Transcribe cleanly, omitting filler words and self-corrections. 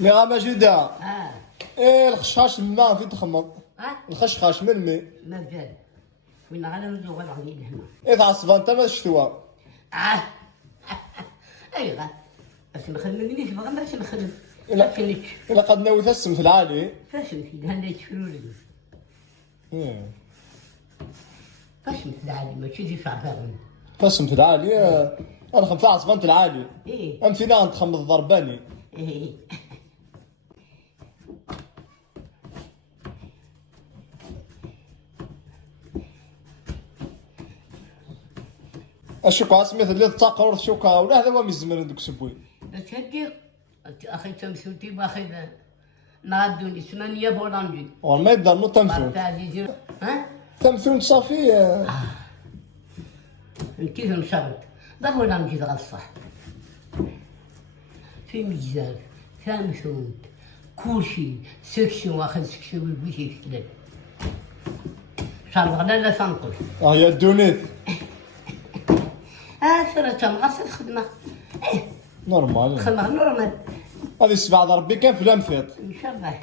يا مجيدة. اه ايه الخشخاش ما في تخمم. اه الخشخاش من مي. مازال وين غادا نرجعو غير غاديين هنا. ايه تعصبان انت ما الشتوى. اه ايوا باش نخدم مانيش باغا باش نخدم. لا. فاشلت الا قد ناوي السمت العالي. فاشلت هنا يتفرولي ايه فاشلت العالي ماشي دي شعبان. السمت العالي. انا خمسة عصبانة العالي. ايه امتي لا نتخمم الضرباني. ايه الشوكة سميت اللي تقرر الشوكة ولا هذا هو من الزمن دوك سبوي. تهدي اخي تمسوتي باخي نادوني 8 بولنجي. وما يقدر نو تمثل. ها تمثل صافي. كيف مشرط ضروري نجي غصح في مجزاز ثامثون كلشي سكسيون واخد سكسيون بيتي يفتلل شرط غدا لا تنقل. يا دونيت. شرا تمغص الخدمة. نورمال. خدمة نورمال هذه 7 ربي كان في الانفيط. ان شاء الله.